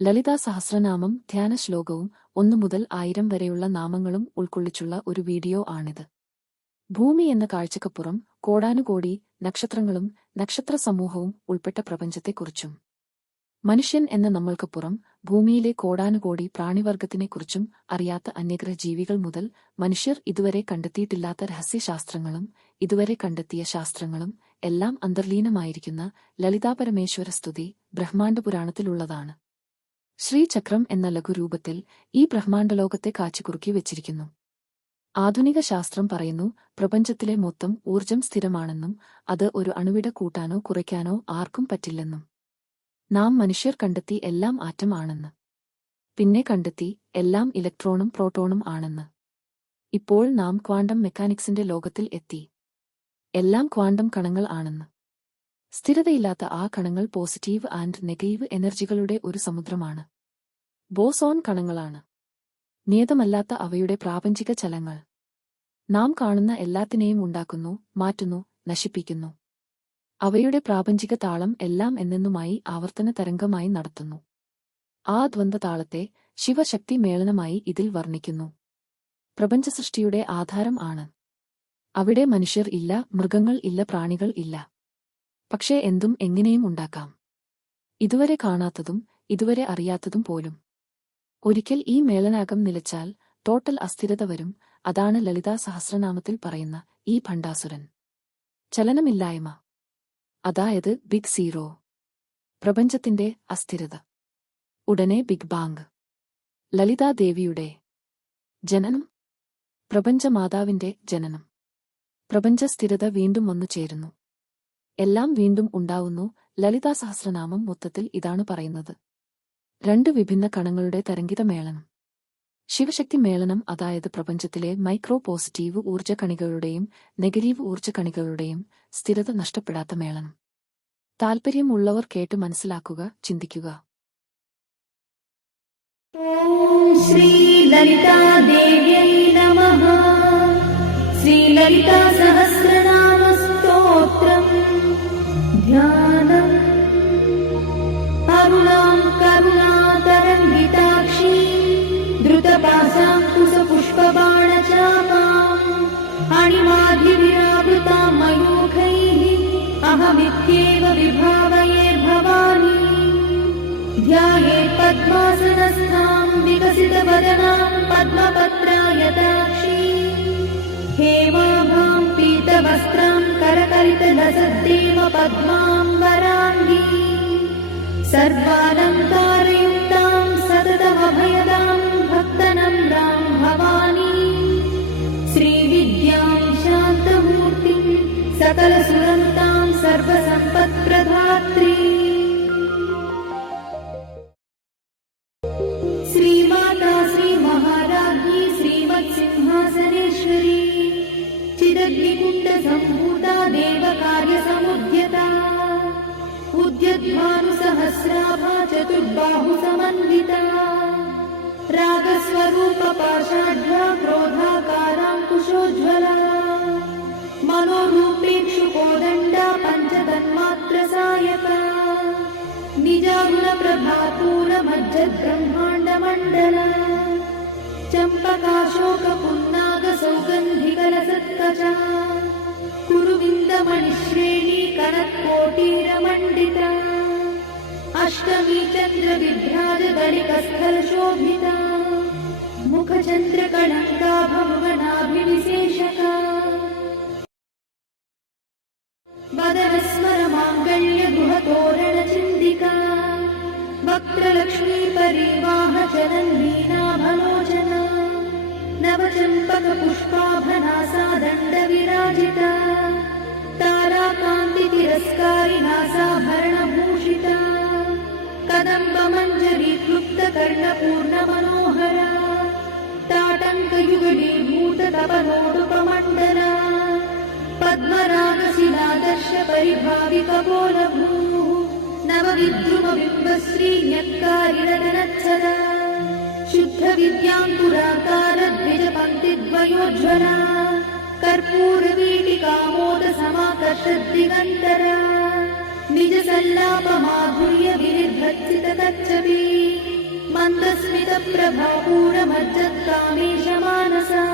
ലളിതാ സഹസ്രനാമം ധ്യാന ശ്ലോകവും 1 മുതൽ 1000 വരെയുള്ള നാമങ്ങളും ഉൾക്കൊള്ളിച്ചുള്ള ഒരു വീഡിയോ ആണിത്. ഭൂമി എന്ന കാഴ്ചക്കപ്പുറം കോടാനുകോടി നക്ഷത്രങ്ങളും നക്ഷത്രസമൂഹവും ഉൾപ്പെട്ട പ്രപഞ്ചത്തെക്കുറിച്ചും മനുഷ്യൻ എന്ന നമ്മൾക്കപ്പുറം ഭൂമിയിലെ കോടാനുകോടി പ്രാണിവർഗത്തിനെക്കുറിച്ചും അറിയാത്ത അന്യഗ്രഹ ജീവികൾ മുതൽ മനുഷ്യർ ഇതുവരെ കണ്ടെത്തിയിട്ടില്ലാത്ത രഹസ്യശാസ്ത്രങ്ങളും ഇതുവരെ കണ്ടെത്തിയ ശാസ്ത്രങ്ങളും എല്ലാം അന്തർലീനമായിരിക്കുന്ന ലളിതാപരമേശ്വര സ്തുതി ബ്രഹ്മാണ്ഡപുരാണത്തിലുള്ളതാണ്. ശ്രീചക്രം എന്ന ലഘുരൂപത്തിൽ ഈ ബ്രഹ്മാണ്ഡലോകത്തെ കാച്ചിക്കുറുക്കി വെച്ചിരിക്കുന്നു. ആധുനിക ശാസ്ത്രം പറയുന്നു പ്രപഞ്ചത്തിലെ മൊത്തം ഊർജം സ്ഥിരമാണെന്നും അത് ഒരു അണുവിട കൂട്ടാനോ കുറയ്ക്കാനോ ആർക്കും പറ്റില്ലെന്നും. നാം മനുഷ്യർ കണ്ടെത്തി എല്ലാം ആറ്റം ആണെന്ന്. പിന്നെ കണ്ടെത്തി എല്ലാം ഇലക്ട്രോണും പ്രോട്ടോണും ആണെന്ന്. ഇപ്പോൾ നാം ക്വാണ്ടം മെക്കാനിക്സിന്റെ ലോകത്തിൽ എത്തി. എല്ലാം ക്വാണ്ടം കണങ്ങൾ ആണെന്ന്. സ്ഥിരതയില്ലാത്ത ആ കണങ്ങൾ പോസിറ്റീവ് ആൻഡ് നെഗറ്റീവ് എനർജികളുടെ ഒരു സമുദ്രമാണ്. ബോസോൺ കണങ്ങളാണ്. നിയതമല്ലാത്ത അവയുടെ പ്രാപഞ്ചിക ചലങ്ങൾ. നാം കാണുന്ന എല്ലാത്തിനെയും ഉണ്ടാക്കുന്നു, മാറ്റുന്നു, നശിപ്പിക്കുന്നു. അവയുടെ പ്രാപഞ്ചിക താളം എല്ലാം എന്നെന്നുമായി ആവർത്തന തരംഗമായി നടത്തുന്നു. ആ ദ്വന്ദ്വതാളത്തെ ശിവശക്തി മേളനമായി ഇതിൽ വർണ്ണിക്കുന്നു. പ്രപഞ്ചസൃഷ്ടിയുടെ ആധാരം ആണ്. അവിടെ മനുഷ്യർ ഇല്ല, മൃഗങ്ങൾ ഇല്ല, പ്രാണികൾ ഇല്ല. പക്ഷേ എന്തും എങ്ങനെയും ഉണ്ടാക്കാം. ഇതുവരെ കാണാത്തതും ഇതുവരെ അറിയാത്തതും പോലും. ഒരിക്കൽ ഈ മേളനാകം നിലച്ചാൽ ടോട്ടൽ അസ്ഥിരത വരും. അതാണ് ലളിതാ സഹസ്രനാമത്തിൽ പറയുന്ന ഈ ഭണ്ഡാസുരൻ. ചലനമില്ലായ്മ, അതായത് ബിഗ് സീറോ. പ്രപഞ്ചത്തിന്റെ അസ്ഥിരത. ഉടനെ ബിഗ് ബാങ്. ലളിതാദേവിയുടെ ജനനം. പ്രപഞ്ചമാതാവിന്റെ ജനനം. പ്രപഞ്ച സ്ഥിരത വീണ്ടും വന്നു ചേരുന്നു. എല്ലാം വീണ്ടും ഉണ്ടാവുന്നു. ലളിതാ സഹസ്രനാമം മൊത്തത്തിൽ ഇതാണ് പറയുന്നത്. 2 വിഭിന്ന കണങ്ങളുടെ തരംഗിത മേളനം. ശിവശക്തി മേളനം, അതായത് പ്രപഞ്ചത്തിലെ മൈക്രോ പോസിറ്റീവ് ഊർജ്ജകണികളുടെയും നെഗറ്റീവ് ഊർജ്ജകണികളുടെയും സ്ഥിരത നഷ്ടപ്പെടാത്ത മേളനം. താൽപര്യമുള്ളവർ കേട്ട് മനസ്സിലാക്കുക, ചിന്തിക്കുക. ശ്രീ ലളിതാദേവ്യൈ നമഃ. ശ്രീ ലളിതാ സഹസ്രനാമ സ്തോത്രം. ധ്യാനം. അരുണാം കരുണാതരംഗിതാക്ഷി ദ്രുതപാശാങ്കുശപുഷ്പബാണചാപാം അണിമാധിവിരാവൃതാം മയൂഖൈഃ അഹമിത്യേവ വിഭാവയേ ഭവാനി. ധ്യായേത് പദ്മാസനസ്ഥാം വികസിതവദനാം പദ്മപത്രായതാക്ഷി ഹേമാഭാം പീതവസ്ത്രാം കരകലിതലസദ്ദേവ പദ്മാം വരാംഗീ സർവാലങ്കാരയുക്താം സതതമഭയദാം ഭക്തനമ്രാം ഭവാനി. ശ്രീവിദ്യാം ശാന്തമൂർത്തിം സകലസുരന്താം സർവസമ്പത്പ്രധാത്രീ. ശ്രീമാതാ ശ്രീമഹാരാജ്ഞി ശ്രീമത്സിംഹാസനേശ്വരി ചിദഗ്നികുണ്ഡസംഭൂതാ ദേവകാര്യസമുദ്യതാ ഉദ്യദ്ഭാനുസഹസ്രാഭാ ചതുർബാഹുസമന്വിതാ രാഗസ്വരൂപപാഷാഢ്യാ ക്രോധാകാരാങ്കുശോജ്വലാ മനോരൂപേക്ഷുകോദണ്ഡാ പഞ്ചതന്മാത്രസായകാ നിജാകുലപ്രഭാപൂരമജ്ജദ്ബ്രഹ്മാണ്ഡമണ്ഡല ചമ്പകാശോകപുന്നാഗസൗഗന്ധികലസത്കജാ കുരുവിന്ദമണിശ്രേണീ കനത്കോട്ടീരമണ്ഡിതാ അഷ്ടമീ ചന്ദ്രവിഭ്രാജദളികസ്ഥലശോഭിതാ മുഖചന്ദ്രകളങ്കാഭമുഖനാഭിവിശേഷകാ വദനസ്മരമാംഗല്യഗൃഹതോരണചിന്തികാ വക്ത്രലക്ഷ്മീപരിവാഹചലന്നീനാഭലോചനാ നവചമ്പകപുഷ്പാഭനാസാദണ്ഡവിരാജിതാ താരാകാന്തിതിരസ്കാരിനാസാഭരണഭൂഷിതാ കദംബമഞ്ജരീക്ലുപ്തകർണപൂർണമനോഹരാ താടങ്കയുഗളീഭൂതതപനോടുപമണ്ഡലാ പദ്മരാഗശിലാദർശപരിഭാവികപോലഭൂः നവവിദ്രുമബിംബശ്രീന്യക്കാരിണനച്ഛദാ ശുദ്ധവിദ്യാങ്കുരാകാരദ്വിജപङ्क्तिद्वयोज्ज्वला कर्पूरवीटिकामोदसमाकर्षद्दिगन्तरा निजसल्लापमाधुर्यविनिर्भर्सितकच्छपि स्फुरितप्रभापूरमज्जत्कामेशमानसा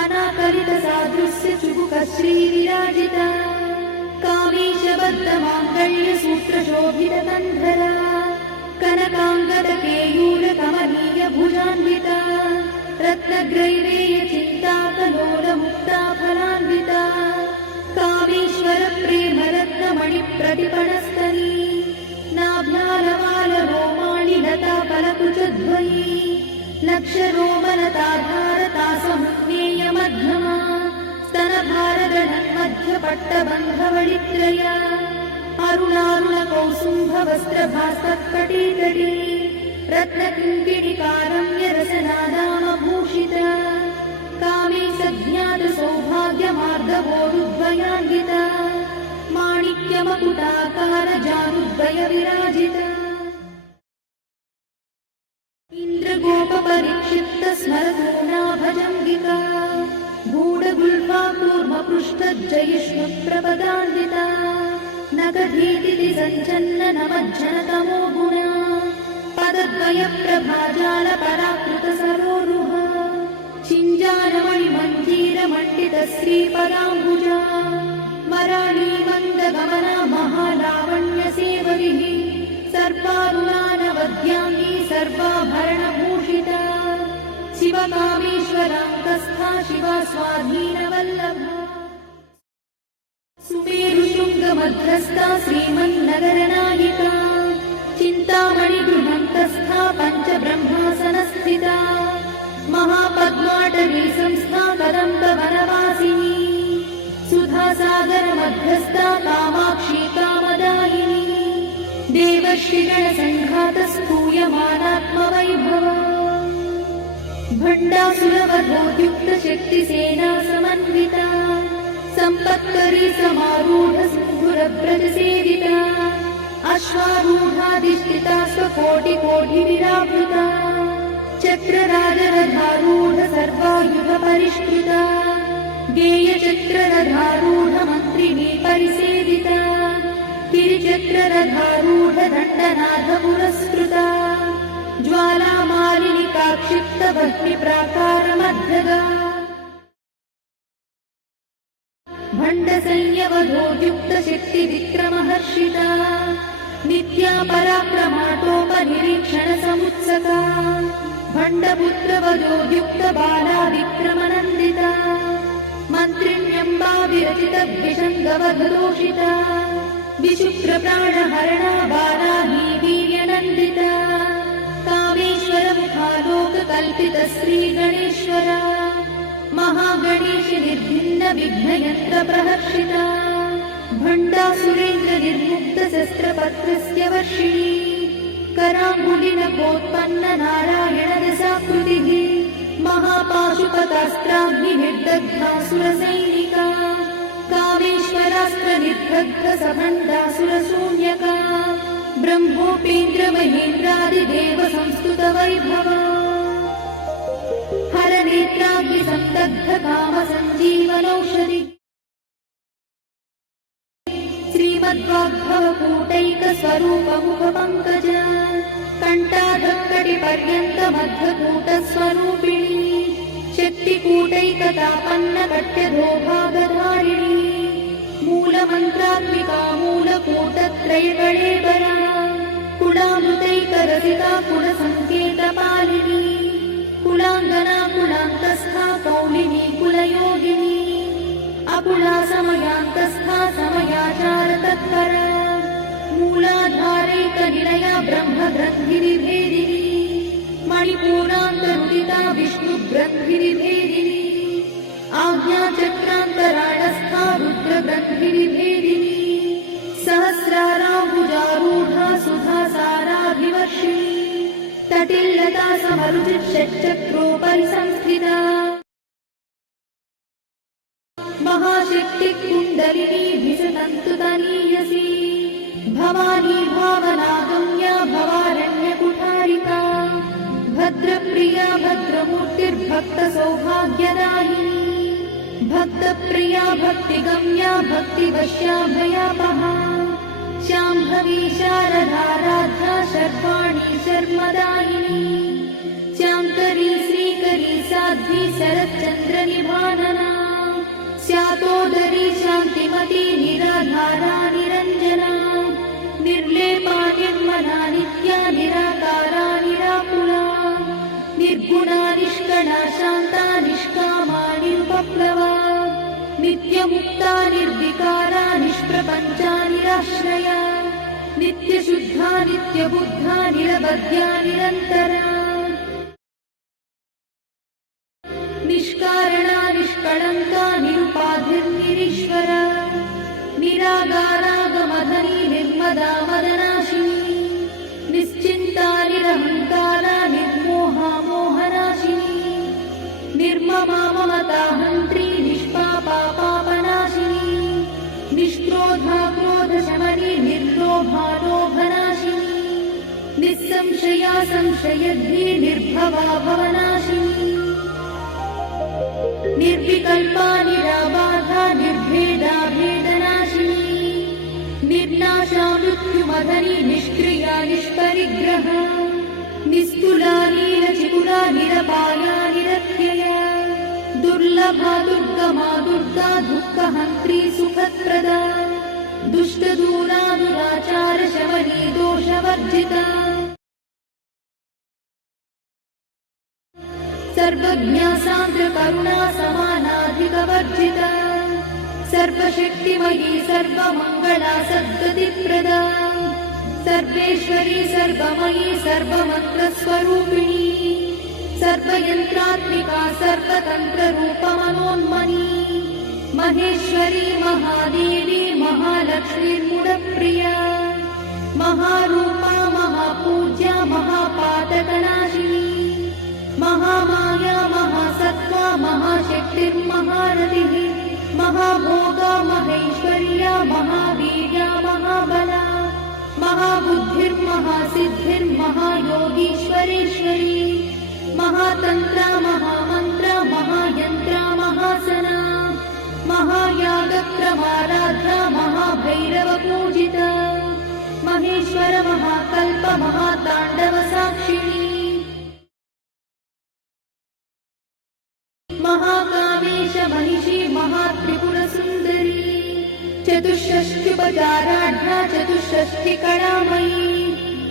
अनाकरितसादृश्य चुबुकश्रीविराजिता कामेशबद्धमाङ्गल्यसूत्रशोभितकन्धरा कनकाङ्गदकेयूरकमनीयभुजान्विता रत्नग्रैवेयचिन्ताकलोलमुक्ता फलान्विता कामेश्वरप्रेमरत्नमणिप्रतिपणस्तनी नाभ्यालवालरोमाणि लता फलकुचध्वयी लक्षरोमलताधारता समुज्ञेयमध्यमा स्तनभारगणन्मध्यपट्टबन्धवळित्रया अरुणारुणकौसुम्भवस्त्रभास्तत्कटीतटी रत्नकिङ्किणिकारम्यरसनादामभूषिता कामे सज्ञातसौभाग्यमार्गवोरुद्वयान्विता माणिक्यमकुटाकारजानुद्वयविराजिता इन्द्रगोपपरिक्षिप्तस्मरतूनाभजङ्गिका गूढगुल्फा कूर्मपृष्ठज्जयिष्णुप्रपदान्विता नखधीतिथि सञ्चन्ननमज्जनतमो गुणा पदद्वयप्रभाजालपराकृतसरोरुहा चिञ्जालमणिमञ्जीरमण्डितश्रीपदाम्बुजा मराळीमन्दगमना महालावण्यसेवरिः सर्वारुणानवद्याङ्गी सर्वाभरणभूषिता शिवकामेश्वरान्तस्था शिवा स्वाधीनवल्लभा सुमेरुशृङ्गमध्यस्था श्रीमन्नगरनायिका चिन्तामणिगृहन्तस्था पञ्चब्रह्मासनस्थिता महापद्माटवी संस्था कदम्बवनवासिनी सुधासागरमध्यस्था कामाक्षी कामदायिनी देवर्षिगणसङ्घातस्तूयमानात्मवैभवा भण्डासुरवधोद्युक्तशक्तिसेना समन्विता सम्पत्करी समारूढसिन्धुरव्रजसेविता अश्वारूढाधिष्ठिता स्वकोटिकोटिविरावृता चक्रराजरथारूढ सर्वायुधपरिष्कृता गेयचक्ररथारूढमन्त्रिणी परिसेविता गिरिचक्ररथारूढदण्डनाथपुरस्कृता ज्वालामालिनिकाक्षिप्तभक्तिप्राकारमध्यगा भण्डसंयवधोद्युक्तशक्तिविक्रमहर्षिता नित्या पराक्रमाटोपनिरीक्षणसमुत्सका भण्डपुत्रवधोद्युक्तबाला विक्रमनन्दिता मन्त्रिण्यम्बाविरचितभ्यशङ्गवधदोषिता विशुक्रप्राणहरणा बाला हि वीर्यनन्दिता कामेश्वरमुखालोककल्पितश्रीगणेश्वरा महागणेशि निर्भिन्नविघ्नयन्त्रप्रहर्षिता भण्डासुरेन्द्रनिर्मुक्तशस्त्रपत्रस्य वर्षिणी कराङ्गुलिनकोत्पन्ननारायणदशाकृतिः महापाशुपतास्त्राग्निर्दग्धासुरसैनिका कामेश्वरास्त्रनिर्दग्धसभण्डासुरशून्यका ब्रह्मोपेन्द्रमहेन्द्रादिदेवसंस्तुतवैभवा हरनेत्राग्निसन्दग्धकामसञ्जीवनौषधि श्रीमद्वाग्भवकूटैकस्वरूपमुखपङ्कजा कण्ठाधक्कटिपर्यन्तमध्वकूटस्वरूपिणी शक्तिकूटैकतापन्नकट्यधोभागधारिणी मूलमन्त्रात्मिका मूलकूटत्रयकळेबरा कुलामृतैकरसिका कुलसङ्केतपालिनी कुलाङ्गना कुलान्तस्था कौलिनी कुलयोगिनी अकुला समयान्तस्था समयाचारतत्परा मूलाधारैकनिलया ब्रह्मग्रन्थिनिभेदिनी मणिपूरान्तरुदिता विष्णुग्रन्थिनिभेदिनी आज्ञाचक्रान्तराळस्था रुद्रग्रन्थिनिभेदिनी सहस्राराम्बुजारूढा सुधासाराभिवर्षिणी तटिल्लता समरुचिषट्चक्रोपरि संस्थिता महाशक्तिकुण्डलिनी भिषतन्तुतनीयसी भवानी भावनागम्या भवारण्यकुठारिका भद्रप्रिया भद्रमूर्तिर्भक्तसौभाग्यदायिनी भक्तप्रिया भक्तिगम्या भक्तिवश्या भयापहा शाम्भवी शारदाराध्या शर्वाणि शर्मदायिनी श्याङ्करी श्रीकरी साध्वी शरच्चन्द्रनिभानना स्यातोदरी शान्तिमती निराधारा निरञ्जना निर्लेपा निर्मला नित्या निराकारा निराकुला निर्गुणा निष्कला शान्ता निष्कामा निरुपप्लवा नित्यमुक्ता निर्विकारा निष्प्रपञ्चा निराश्रया नित्यशुद्धा नित्यबुद्धा निरवध्या निरन्तरा निष्कारणा निष्कळङ्का निरुपाधिर्निरीश्वरा निरागारागमधनी निर्मदा मदनाशिनी निश्चिन्ता निरहङ्कारा निर्मोहा मोहनाशिनी निर्ममा ममताहन्त्री निष्पापा पापनाशिनी निष्क्रोधा क्रोधशमनी निर्लोभा लोभनाशिनी निस्संशया संशयद्धी निर्भवा भवनाशिनी निर्विकल्पा निराबाधा निर्भेदा भेदनाशिनी निर्नाशा मृत्युमधनी निष्क्रिया निष्परिग्रहा निस्तुला नीलचिकुला निरपाया निरत्यया दुर्लभा दुर्गमा दुर्गा दुःखहन्त्री सुखप्रदा दुष्टदूरा दुराचार शमनी दोषवर्जिता सर्वज्ञा सान्द्र करुणा समानाधिकवर्जिता सर्वशक्तिमयी सर्वमङ्गला सद्गतिप्रदा सर्वेश्वरी सर्वमयी सर्वमन्त्रस्वरूपिणी सर्वयन्त्रात्मिका सर्वतन्त्ररूपमनोन्मनी महेश्वरी महादेवी महालक्ष्मीर्मुडप्रिया महारूपा महापूज्या महापातकनाशिनी महामाया महासत्त्वा महाशक्तिर्महारतिः महाभोगा महेश्वर्या महावीर्या महाबला महाबुद्धिर्महासिद्धिर्महायोगीश्वरेश्वरी महातन्त्रा महामन्त्रा महायन्त्रा महासना महायागक्रमाराध्या महाभैरवपूजिता महेश्वर महाकल्प महाताण्डवसाक्षिणी महाकामेश महिषी महात्रिपुरसुन्दरी चतुष्षष्ट्युपचाराढ्या चतुष्षष्टिकलामयी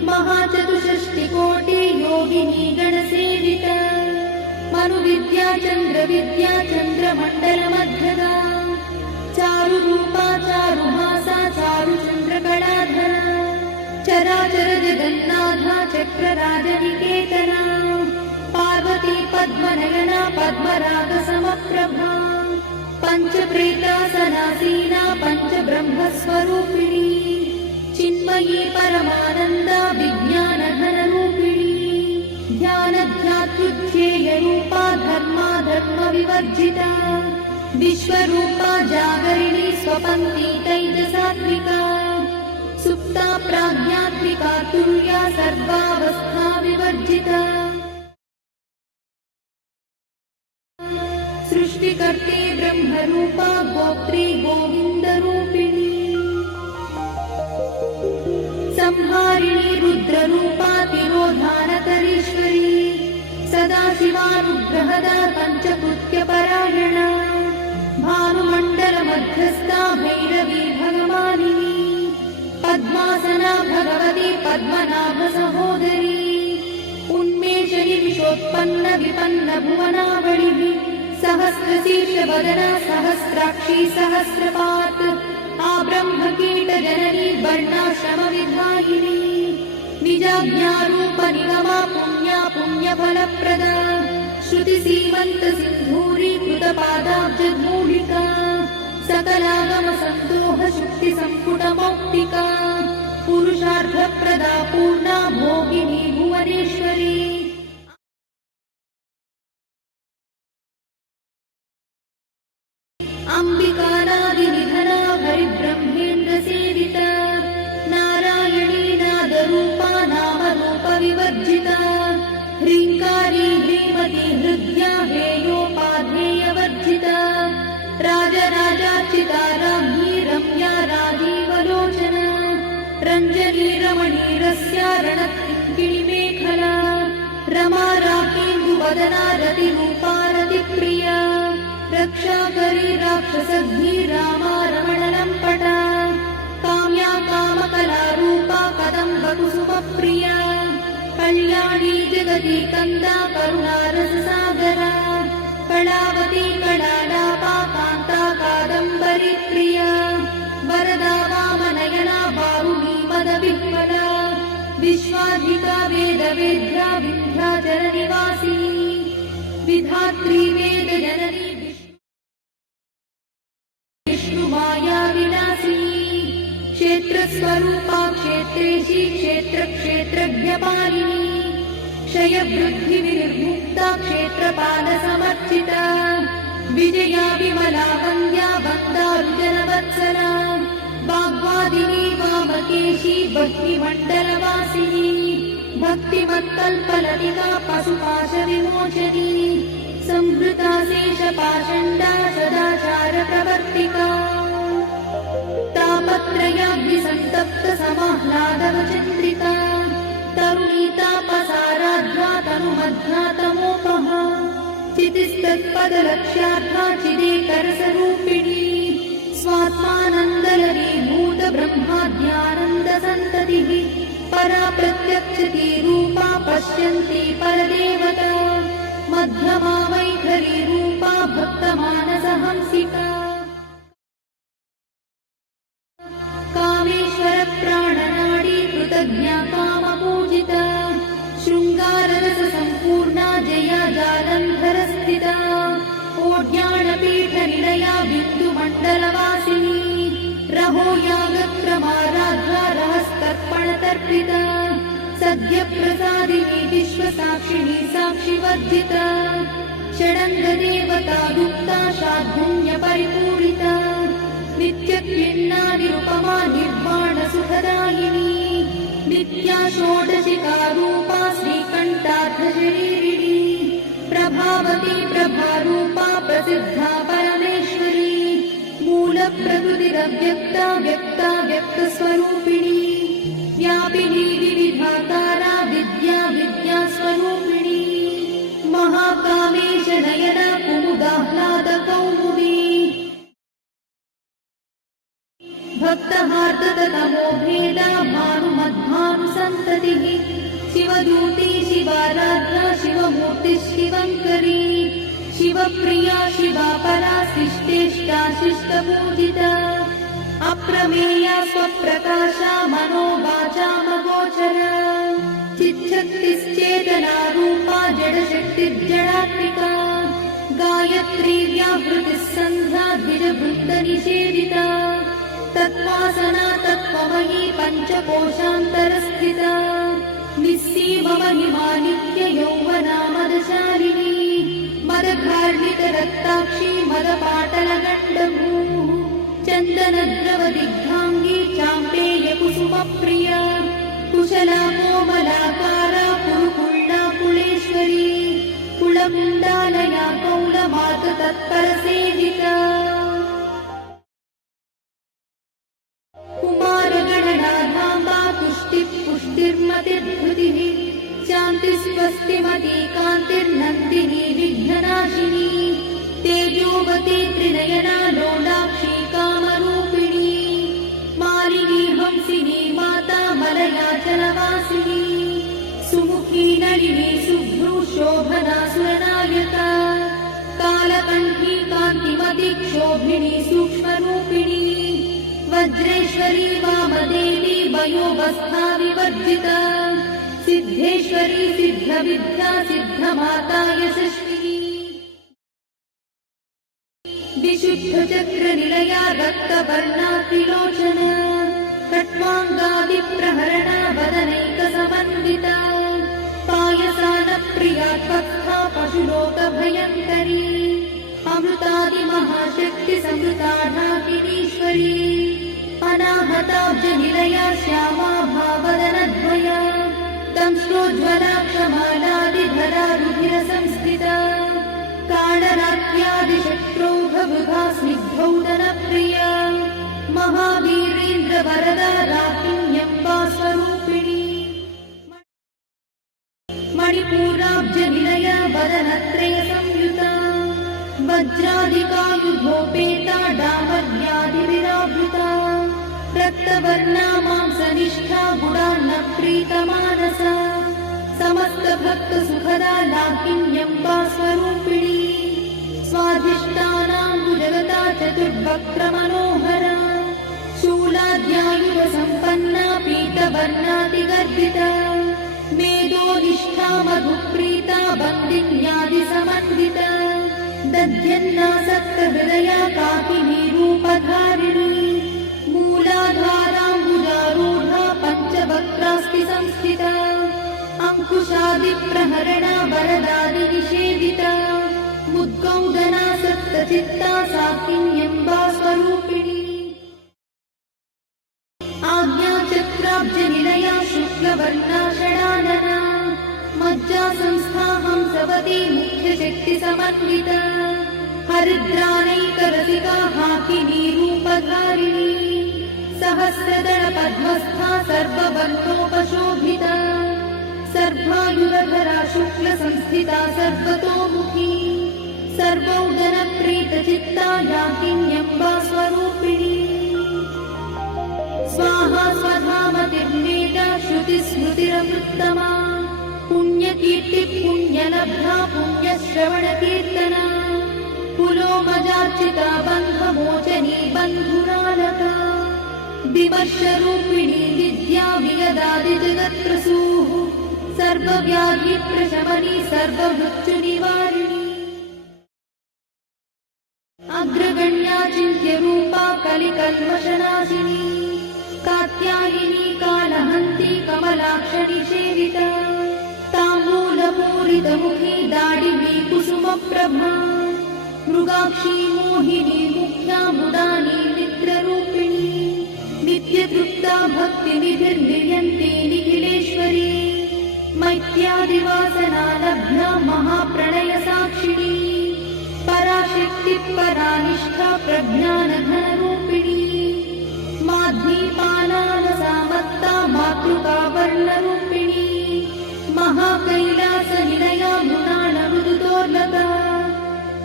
महाचतुष्षष्टिकोटि योगिनी गणसेविता मनुविद्या चन्द्रविद्या चन्द्रमण्डलमध्यगा चारुरूपा चारुभासा चारुचन्द्रकलाधरा चराचर जगन्नाथा चक्रराजनिकेतना पार्वती पद्मनयना पद्मरागसमप्रभा पञ्चप्रेतासनासीना पञ्चब्रह्मस्वरूपिणी चिन्मयी परमानन्दा विज्ञानघनरूपिणी ध्यानध्यात्युज्येयरूपा धर्मा धर्मविवर्जिता विश्वरूपा जागरिणी स्वपन्ती तैजसात्विका सुप्ता प्राज्ञात्मिका तुल्या सर्वावस्था विवर्जिता सृष्टिकर्त्री ब्रह्मरूपा गोत्री गोविन्दरूपिणी संहारिणी रुद्ररूपा तिरोधानकरीश्वरी सदाशिवानुग्रहदा पञ्चकृत्यपरायणा भानुमण्डलमध्यस्था भैरवी भगवानिनी पद्मासना भगवती पद्मनाभसहोदरी उन्मेषनिमिषोत्पन्न विपन्न भुवनावलिः सहस्रशीर्षवदना सहस्राक्षी सहस्रपात् आब्रह्मकीटजननी वर्णाश्रमविधायिनी निजाज्ञारूप निगमा पुण्या पुण्यफलप्रदा श्रुतिसीमन्तसिन्धूरीकृतपादाब्जधूलिका सकलागमसन्दोह शुक्तिसम्पुटमौक्तिका पुरुषार्थप्रदा पूर्णा भोगिनी भुवनेश्वरी अम्बिकानादिनिधना हरिब्रह्मेन्द्रसेविता नारायणी नादरूपा नामरूपविवर्जिता ह्रीङ्कारी ह्रीमती हृद्या हेयोपाधेयवर्जिता राजराजार्चिता राज्ञी रम्या राजीवलोचना रञ्जनी रमणीरस्या रणत्किङ्किणिमे रमा राकेन्दुवदना रतिरूपा रतिप्रिया रक्षाकरी राक्षसघ्नी रामा रमणलम्पटा काम्या कामकलारूपा कदम्बकुसुमप्रिया कल्याणी जगती कन्दा करुणारससागरा कलावती कलालापा कान्ता कादम्बरी प्रिया वरदा वामनयना बाहुली मदविह्वला विश्वाधिका वेदवेद्या विन्ध्याचलनिवासिनी विधात्री वेदजननी विष्णुमाया विलासिनी क्षेत्रस्वरूपा क्षेत्रेशी क्षेत्रक्षेत्रज्ञपालिनी क्षयवृद्धिविनिर्मुक्ता क्षेत्रपालसमर्चिता विजया विमला वन्द्या वन्दारुजनवत्सला वाग्वादिनी वामकेशी भक्तिमण्डलवासिनी भक्तिमत्कल्पलतिका पशुपाशविमोचनी संहृता शेषपाषण्डा सदाचारप्रवर्तिका तापत्रयाग्निसन्तप्त समाह्लादवचन्द्रिका तरुणी तापसाराध्या तनुमध्या तमोपहा चितिस्तत्पदलक्ष्यार्था चिदेकरसरूपिणी स्वात्मानन्दलरीभूत ब्रह्माद्यानन्दसन्ततिः परा प्रत्यक्षती रूपा पश्यन्ती परदेवता मध्यमा वैखरी रूपा भक्तमानसहंसिका कामेश्वर प्राणनाडी कृतज्ञा कामपूजिता शृङ्गाररससम्पूर्णा जया जालन्धरस्थिता ओढ्याणपीठनिलया बिन्दुमण्डलवासिनी रहो यागक्रमाराध्या रहस्तर्पणतर्पिता सद्यप्रसादिनी विश्वसाक्षिणी साक्षिवर्जिता षडङ्गदेवता युक्ता शाद्गुण्यपरिपूरिता नित्यक्लिन्ना निरुपमा निर्वाणसुखदायिनी नित्या षोडशिका रूपा श्रीकण्ठार्धशरीरिणी प्रभावती प्रभारूपा प्रसिद्धा परमेश्वरी मूलप्रकृतिरव्यक्ता व्यक्ता व्यक्तस्वरूपिणी व्यापिनी विविधाकारा विद्या विद्यास्वरूपिणी महाकामेश नयना कुमुदाह्लादकौमुदी भक्तहार्दतमो भेदा भानुमद्भानुसन्ततिः शिवदूती शिवाराध्या शिवमूर्तिः शिवङ्करी शिवप्रिया शिवापरा शिष्टेष्टा शिष्टपूजिता अप्रमेया स्वप्रकाशा मनोवाचामगोचरा चिच्छक्तिश्चेतना रूपा जडशक्तिर्जडात्मिका गायत्री व्याहृतिः सन्ध्या द्विजवृन्दनिषेविता तत्त्वासना तत्त्वमयी पञ्चकोशान्तरस्थिता निस्सीममहिमा नित्ययौवना मदशालिनी मदघार्णिकरक्ताक्षी मदपाटलगण्डभूः चन्दनद्रवदिग्धाङ्गी चाम्पेयकुसुमप्रिया कुशला कोमलाकारा कुरुकुल्ला कुलेश्वरी कुलकुण्डालया कौलमाततत्परसेविता कुमारगणनाधाम्बा तुष्टिः पुष्टिर्मतिर्धृतिः शान्तिस्वस्तिमती कान्तिर्नन्दिनी विघ्ननाशिनी तेजोवती त्रिनयना लोलाक्षी कामरूपिणी मालिनी हंसिनी माता मलयाचलवासिनी सुमुखी नलिनी शुभ्रू शोभना सुरनायका कालकण्ठी कान्तिमती क्षोभिणी सूक्ष्मरूपिणी वज्रेश्वरी वामदेवी वयोवस्था विवर्जिता सिद्धेश्वरी सिद्धविद्या सिद्धमाता यशस्विनी विशुद्धचक्रनिलया रक्तवर्णा त्रिलोचना खट्वाङ्गादिप्रहरणा वदनैकसमन्विता पायसानप्रिया त्वत्था पशुलोकभयङ्करी अमृतादिमहाशक्तिसमृताढाकिनीश्वरी अनाहताब्जनिलया श्यामा भावदनद्वया दंश्रोज्ज्वला क्षमालादिधरा रुधिरसंस्थिता कालरात्र्यादिशत्रोघवृथा स्निग्धौदनप्रिया महावीरेन्द्रवरदा राकिन्यम्बा स्वरूपिणी मणिपूरा वज्रादिकायुधोपेता डामर्यादिविरावृता रक्तवर्णा मांसनिष्ठा गुडान्नप्रीतमानसा समस्तभक्तसुखदा लाकिन्यम्बा स्वरूपिणी स्वाधिष्ठानाम्बुजगता चतुर्वक्त्रमनोहरा शूलाद्यायुधसम्पन्ना पीतवर्णातिगर्भिता मेधोनिष्ठा मधुप्रीता बन्दिन्यादिसमन्विता दध्यन्नासक्तहृदया काकिनी रूपधारिणी मूलाधाराम्बुजारूढा पञ्चवक्त्रास्ति संस्थिता अङ्कुशादिप्रहरणा वरदादिनिषेविता मुद्गौदनासक्तचित्ता साकिन्यम्बा स्वरूपिणी आज्ञाचक्राब्जनिलया शुक्लवर्णा षडानना मज्जा संस्था हंसवती मुख्यशक्तिसमन्विता हरिद्रानैकरसिका हाकिनी रूपधारिणी सहस्रदलपद्मस्था सर्ववर्णोपशोभिता सर्वायुधरा शुक्लसंस्थिता सर्वतोमुखी सर्वौदनप्रीतचित्ता याकिन्यम्बा स्वरूपिणी स्वाहा स्वधामतिर्नेता श्रुतिस्मृतिरमृत्तमा पुण्यकीर्तिपुण्यलब्धा पुण्यश्रवणकीर्तना पुलोमजार्चिता बन्धमोचनी बन्धुरालका विमर्शरूपिणी विद्या वियदादिजगत्प्रसूः सर्वव्याधिप्रशमनी सर्वमृत्युनिवारिणी अग्रगण्या चिन्त्यरूपा कलिकल्मषनाशिनी कात्यायिनी कालहन्ती कमलाक्षनिषेविता ताम्बूलपूरितमुखी दाडिनी कुसुमप्रभा मृगाक्षी मोहिनी मुख्या मुदानी मित्ररूपिणी नित्यतृप्ता भक्तिनिधिर्निर्यन्ती निखिलेश्वरी मैत्यादिवासना लब्धा महाप्रणयसाक्षिणी पराशक्ति परानिष्ठा प्रज्ञानघनरूपिणी माध्वीपालानसामत्ता मातृका वर्णरूपिणी महाकैलासनिलया मृणालमृदुदोर्लता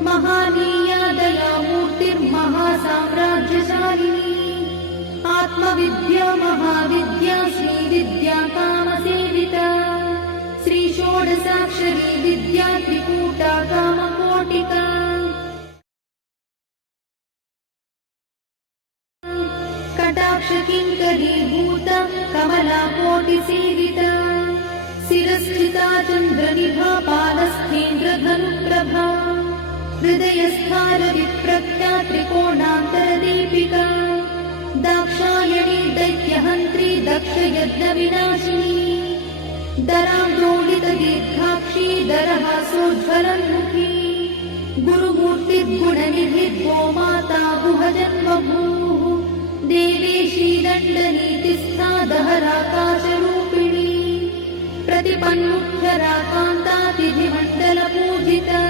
महानीया दयामूर्तिर्महासाम्राज्यशालिनी आत्मविद्या महाविद्या श्रीविद्या कामसेविता श्रीषोडशाक्षरी विद्या त्रिकूटा कामकोटिका कटाक्षकिङ्करीभूता कमलाकोटिसेविता शिरस्थिता चन्द्रनिभा पालस्थेन्द्रधनुप्रभा हृदयस्थारविप्रख्या त्रिकोणान्तरदीपिका दाक्षायणी दैत्यहन्त्री दक्षयज्ञविनाशिनी दरान्दोलितदीर्घाक्षी दरहासोज्ज्वलन्मुखी गुरुमूर्तिर्गुणनिधिर्गोमाता गुहजन्मभूः देवेशी दण्डनीतिस्था दहराकाशरूपिणी प्रतिपन्मुख्यरा कान्तातिथिमण्डलपूजिता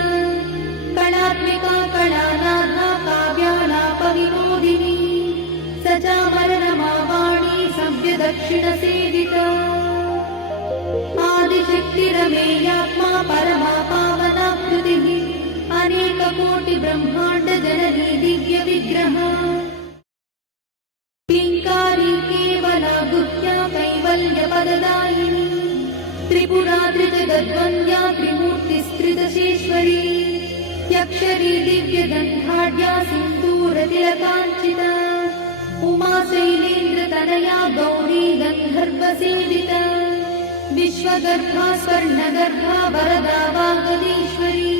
कलात्मिका कलानाथा काव्यालापविनोदिनी सचामरनमावाणी सव्यदक्षिणसेविता आदिशक्तिरमेयात्मा परमा पावनाकृतिः अनेककोटिब्रह्माण्डजननी दिव्यविग्रहा क्लीङ्कारी केवला गुह्या कैवल्यपददायिनी त्रिपुरा त्रिजगद्वन्द्या त्रिमूर्तिस्त्रिदशेश्वरी यक्षरी दिव्यगन्धाढ्या सिन्दूरतिलकाञ्चिता उमा शैलेन्द्रतनया गौरी गन्धर्वसेविता विश्वगर्भा स्वर्णगर्भा वरदा वागदीश्वरी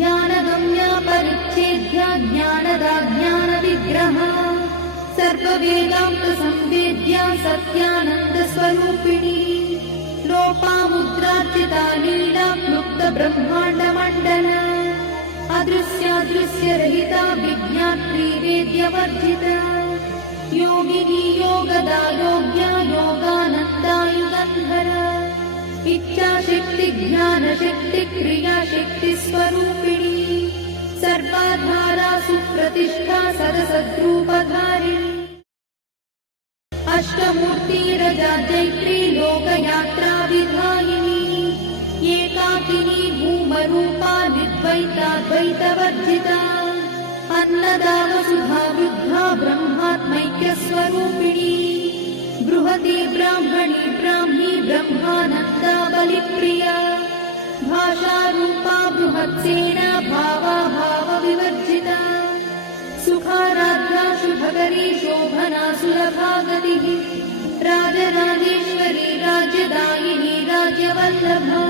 ध्यानगम्या परिच्छेद्या ज्ञानदा ज्ञानविग्रहा सर्ववेदान्तसंवेद्या सत्यानन्दस्वरूपिणी लोपामुद्रार्चिता लीला क्लुप्तब्रह्माण्डमण्डला अदृश्यादृश्यरहिता विज्ञात्री वेद्यवर्जिता योगिनी योगदा योग्या योगानन्दायुगन्धरा इच्छाशक्ति ज्ञानशक्ति क्रियाशक्ति स्वरूपिणी सर्वाधारा सुप्रतिष्ठा सदसद्रूपधारिणी अष्टमूर्तिरजा जैत्री लोकयात्रा विधायिनी एकाकिनी भूम स्वरूपा निर्द्वैताद्वैतवर्जिता अन्नदा वसुधा वृद्धा ब्रह्मात्मैक्यस्वरूपिणी बृहती ब्राह्मणी ब्राह्मी ब्रह्मानन्दा बलिप्रिया भाषारूपा बृहत्सेना भावा भावविवर्जिता सुखाराध्या शुभकरी शोभना सुलभा गतिः राजराजेश्वरी राज्यदायिनी राज्यवल्लभा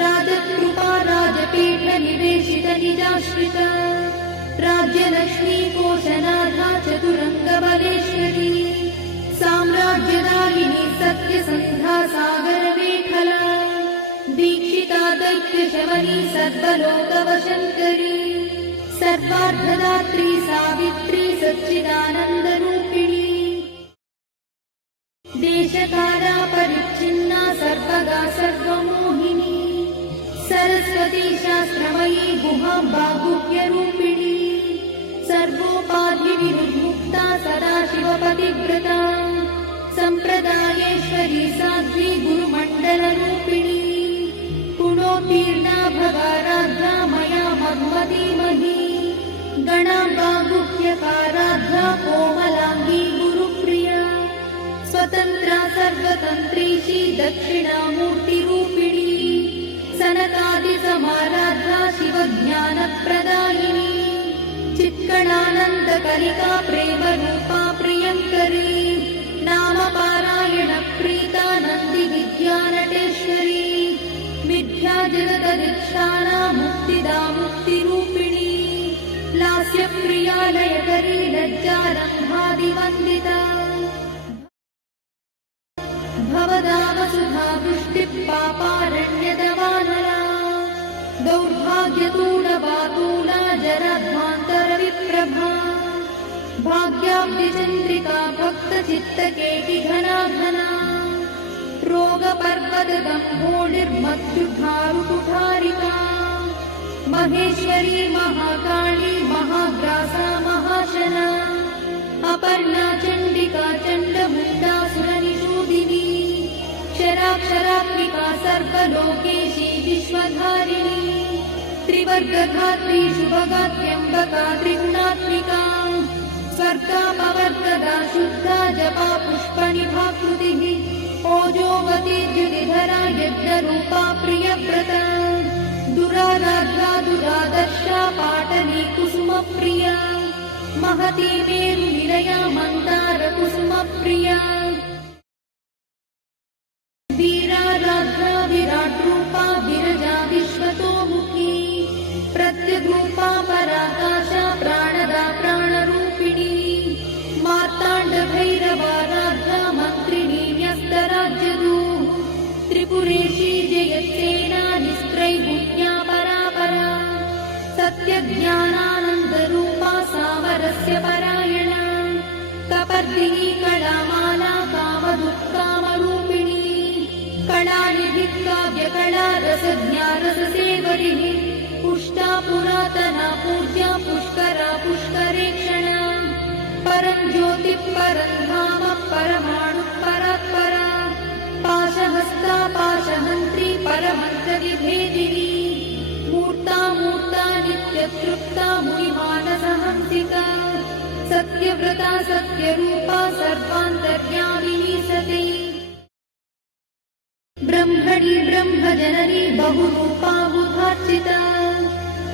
राजकृपा राजपीठ निवेशित निजाश्रिता राज्यलक्ष्मी कोशनाथा चतुरङ्गबलेश्वरी साम्राज्यदायिनी सत्यसन्धा सागरमेखला दीक्षिता दैत्यशमनी सर्वलोकवशङ्करी सर्वार्थदात्री सावित्री सच्चिदानन्दरूपिणी देशकाला परिच्छिन्ना सर्वगा सर्वमोहिनी सरस्वती शास्त्रमयी गुहाम्बा गुह्यरूपिणी सर्वोपाधिविमुक्ता सदाशिवपतिव्रता सम्प्रदायेश्वरी साध्वी गुरुमण्डलरूपिणी गुणोत्तीर्णा भगाराध्या मया मन्मतीमही गणाम्बा गुह्यकाराध्या कोमलाङ्गी गुरुप्रिया स्वतन्त्रा सर्वतन्त्रीशी दक्षिणामूर्तिरूपिणी सनकादिसमाराध्या शिवज्ञानप्रदायिनी चित्कणानन्दकलिका प्रेमरूपा प्रियङ्करी नामपारायणप्रीता नन्दिविद्यानटेश्वरी मिथ्या जगदधिष्ठाना मुक्तिदा मुक्तिरूपिणी लास्यप्रिया लयकरी लज्जारम्भादिवन्दिता भवदा वसुधा वृष्टिः पापारण्यदवानला दौर्भाग्यतूलवातूला जराध्वान्तरविप्रभा भाग्याब्धिचन्द्रिका भक्तचित्तकेकिघना घना रोगपर्वतगम्भोडिर्मत्युठारुकुठारिका महेश्वरी महाकाली महाग्रासा महाशना अपर्णा चण्डिका चण्डमुण्डासुरनिषूदिनी क्षराक्षरात्मिका सर्वलोकेशी विश्वधारिणी त्रिवर्गधात्री शुभगात्यम्बका त्रिगुणात्मिका स्वर्गापवर्गदा शुद्धा जपा पुष्पनिभाकृतिः ओजोवती द्युतिधरा यज्ञरूपा प्रियव्रता दुराराध्या दुरादर्शा पाटली कुसुमप्रिया महती मेरुनिलया मन्दारकुसुमप्रिया वीराराध्या विराट्रूपा विरजा विश्वतोमुखी प्रत्यग्रूपा पराकाशा प्राणदा प्राणरूपिणी मार्ताण्डभैरवाराध्या मन्त्रिणी न्यस्तराज्यदूः त्रिपुरेशी जयत्सेना निस्त्रैगुण्या परापरा सत्यज्ञानानन्दरूपा सावरस्य परायणा कपर्दिनी कलामाला कामदुःकामरूपिणी कलानिधिः काव्यकला रसज्ञा रससेवरिः पुष्टा पुरातना पूज्या पुष्करा पुष्करेक्षणा परं ज्योतिः परं धाम परमाणुः परात्परा पाशहस्ता पाशहन्त्री परमन्त्रविभेदिनी मूर्ता मूर्ता नित्यतृप्ता मुनिमानसहंसिका सत्यव्रता सत्यरूपा सर्वान्तर्यामिनी सती ब्रह्मणि ब्रह्मजननी बहुरूपा बुधार्चिता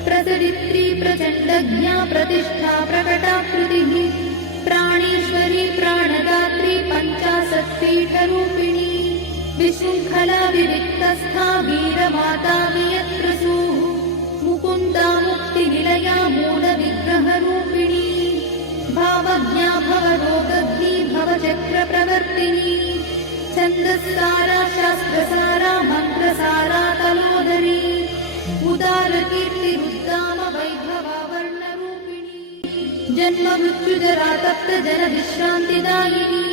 प्रसरित्री प्रचण्डज्ञा प्रतिष्ठा प्रकटाकृतिः प्राणेश्वरी प्राणदात्री पञ्चाशत्पीठरूपिणी विशृङ्खला विविक्तस्था वीरमाता वियत्रसूः मुकुन्दा मुक्तिनिलया मूलविग्रहरूपिणी भावज्ञा भवरोगग्नी भवचक्रप्रवर्तिनी छन्दस्सारा शास्त्रसारा मन्त्रसारा तलोदरी उदारकीर्तिरुद्दाम वैभवा वर्णरूपिणी जन्ममृत्युजरा तप्तजनविश्रान्तिदायिनी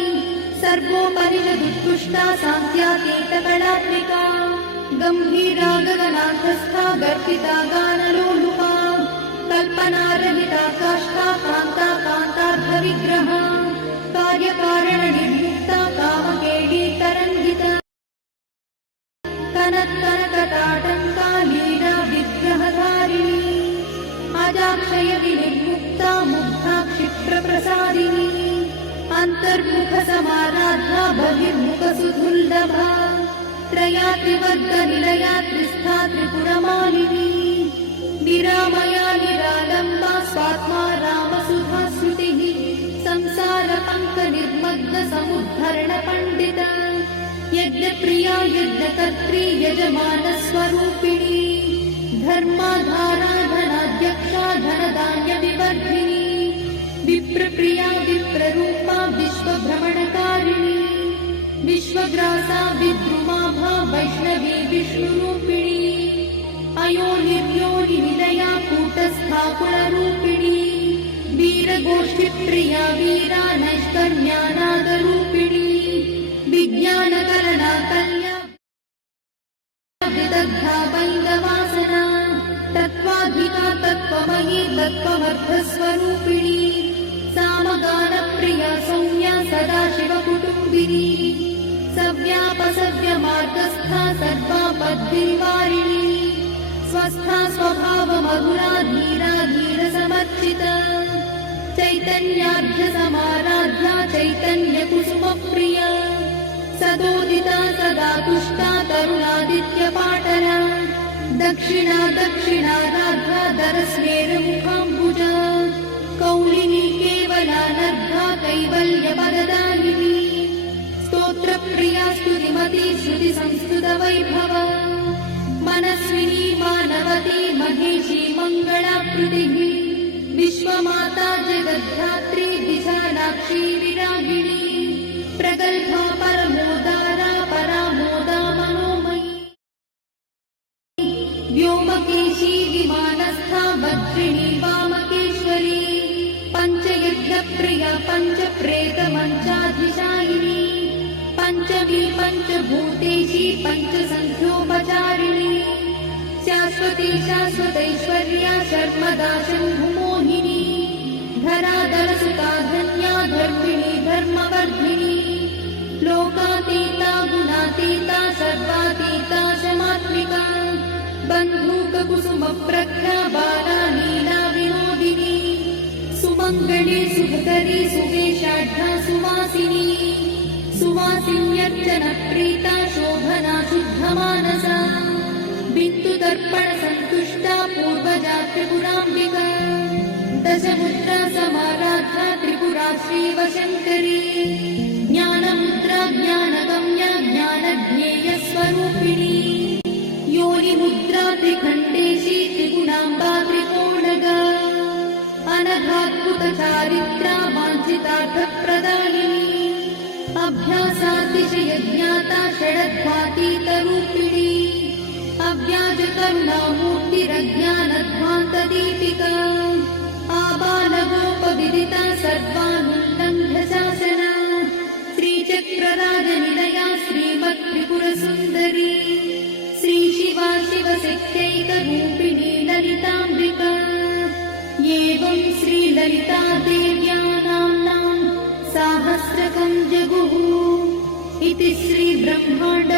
सर्वोपरिषदुत्कृष्टा सान्त्यातीतकलात्मिका गम्भीरा गगनान्तस्था गर्भिता गानलोलुपा कल्पनारहिता काष्ठा कान्ता कान्तार्थविग्रहा कार्यकारणनिर्मुक्ता कामकेळी तरङ्गिता कनत्कनकटाटङ्का लीला अन्तर्मुखसमाराध्या बहिर्मुखसुदुर्लभा त्रया त्रिवर्गनिलया त्रिस्था त्रिपुरमालिनी निरामया निरालम्बा स्वात्मा रामसुधा श्रुतिः संसारपङ्कनिर्मग्नसमुद्धरणपण्डिता यज्ञप्रिया यज्ञकर्त्री यजमानस्वरूपिणी धर्माधारा धनाध्यक्षा धनधान्यविवर्धिनी विप्रप्रिया विप्ररूपा विश्वभ्रमणकारिणी विश्वग्रासा विद्रुमाभा वैष्णवी विष्णुरूपिणी अयोनिर्योनिनिलया कूटस्था कुलरूपिणी वीरगोष्ठिप्रिया वीरा नैष्कर्म्यानादरूपिणी विज्ञानकरणा कल्या विदग्धा वैन्दवासना तत्त्वाधिका तत्त्वमयी तत्त्वमर्थस्वरूपिणी सामगानप्रिया सौम्या सदाशिवकुटुम्बिनी सव्यापसव्यमार्गस्था सर्वापद्भिर्वारिणी स्वस्था स्वभावमधुरा धीरा धीरसमर्चिता चैतन्याढ्यसमाराध्या चैतन्यकुसुमप्रिया सदोदिता सदा तुष्टा तरुणादित्यपाटला दक्षिणा दक्षिणाराध्या दरस्मेरमुखाम्बुजा कौलिनी केवलानर्घा कैवल्यपददायिनी स्तोत्रप्रिया स्तुतिमती श्रुतिसंस्तुतवैभवा मनस्विनी मानवती महेशी मङ्गलाकृतिः विश्वमाता जगद्धात्री विशालाक्षी विरागिणी प्रगल्भा परमोदारा परामोदा मनोमयी व्योमकेशी विमानस्था वज्रिणी वामकेश्वरी पञ्चयज्ञप्रिया पञ्चप्रेतमञ्चाधिशायिनी पञ्चमी पञ्चभूतेशी पञ्चसङ्ख्योपचारिणी शाश्वती शाश्वतैश्वर्या शर्मदा शम्भुमोहिनी धराधरसुता धन्या धर्मिणी धर्मवर्धिनी लोकातीता गुणातीता सर्वातीता शमात्मिका बन्धूककुसुमप्रख्या बाला लीला विनोदिनी सुमङ्गली सुभकरी सुवेशाढ्या सुवासिनी सुवासिन्यर्चनप्रीता शोभना शुद्धमानसा बिन्दुदर्पणसन्तुष्टा पूर्वजा त्रिपुराम्बिका दशमुद्रा समाराध्या त्रिपुरा श्रीवशङ्करी ज्ञानमुद्रा ज्ञानगम्या ज्ञानज्ञेयस्वरूपिणी योनिमुद्रा त्रिखण्डेशी त्रिगुणाम्बा त्रिकोणगा अनघाद्भुतचारित्रा वाञ्छितार्थप्रदायिनी अभ्यासातिशयज्ञाता षडध्वातीतरूपिणी अव्याजकरुणामूर्तिरज्ञानध्वान्तदीपिका आबालगोपविदिता सर्वानुल्लङ्घ्य शासना श्रीचक्रराजनिलया श्रीमत्त्रिपुरसुन्दरी श्रीशिवा शिवशक्त्यैकरूपिणी ललिताम्बिका एवं श्रीललितादेव्या नाम्नां साहस्रकं जगुः इति श्रीब्रह्माण्ड